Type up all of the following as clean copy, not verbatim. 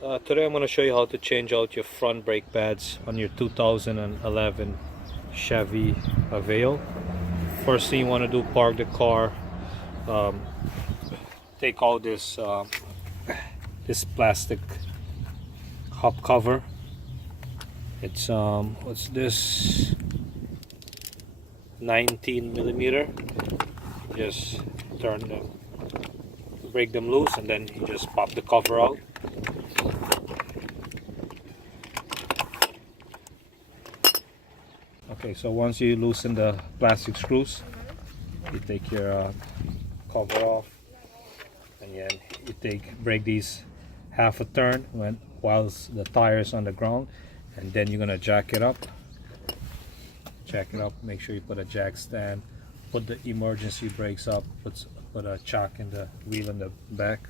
Today I'm going to show you how to change out your front brake pads on your 2011 Chevy Aveo. First thing you want to do, park the car, take out this plastic hub cover. It's what's this, 19 millimeter. Just break them loose, and then you just pop the cover out. Okay, so once you loosen the plastic screws, you take your cover off, and then you break these half a turn whilst the tire is on the ground, and then you're gonna jack it up. Make sure you put a jack stand, put the emergency brakes up, put a chock in the wheel in the back.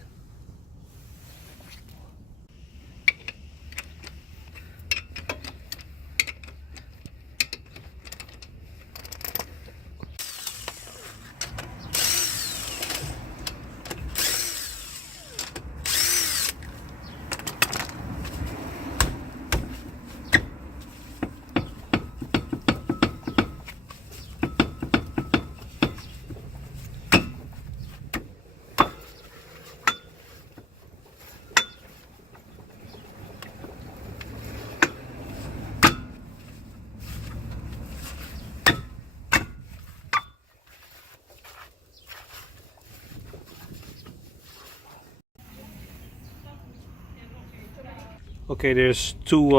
Okay, there's two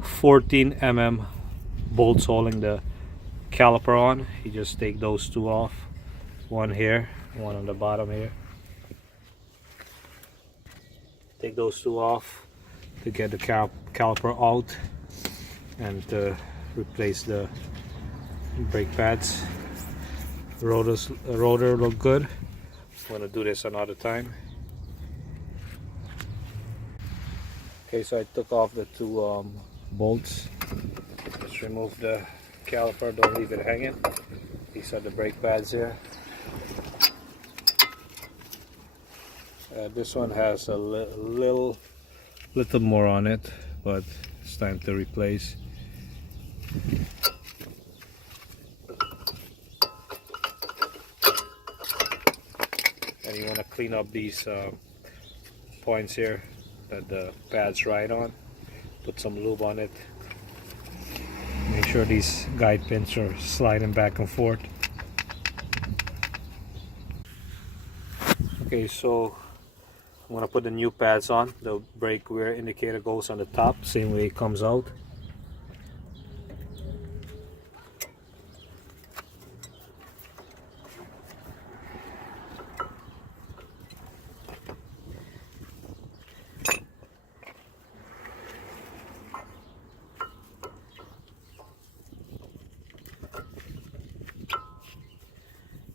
14 mm bolts holding the caliper on. You just take those two off, one here, one on the bottom here. Take those two off to get the caliper out and to replace the brake pads. Rotor look good. I'm gonna do this another time. Okay, so I took off the two bolts. Just remove the caliper, don't leave it hanging. These are the brake pads here. This one has a little more on it, but it's time to replace. And you want to clean up these points here that the pads ride on. Put some lube on it. Make sure these guide pins are sliding back and forth. Okay, so I'm gonna put the new pads on. The brake wear indicator goes on the top, same way it comes out.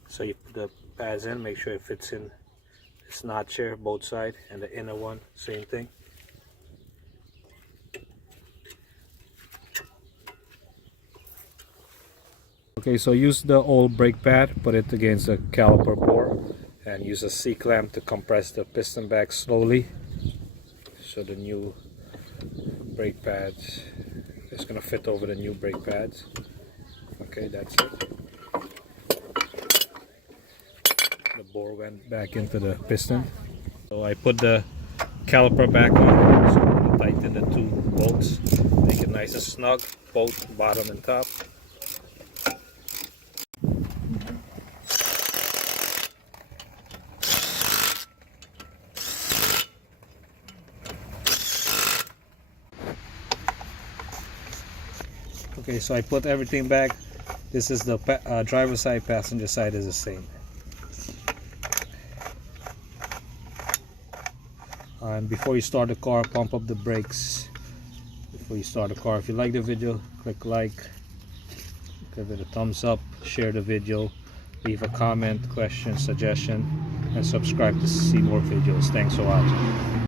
So you put the pads in, make sure it fits in this notch here, both sides, and the inner one, same thing. Okay, so use the old brake pad, put it against the caliper bore, and use a C-clamp to compress the piston back slowly. So the new brake pads is going to fit over the new brake pads. Okay, that's it. The bore went back into the piston. So I put the caliper back on, so tighten the two bolts, make it nice and snug, both bottom and top. Okay, so I put everything back. This is the driver's side, passenger side is the same. And before you start the car, pump up the brakes before you start the car. If you like the video, click like, give it a thumbs up, share the video, leave a comment, question, suggestion, and subscribe to see more videos. Thanks for watching.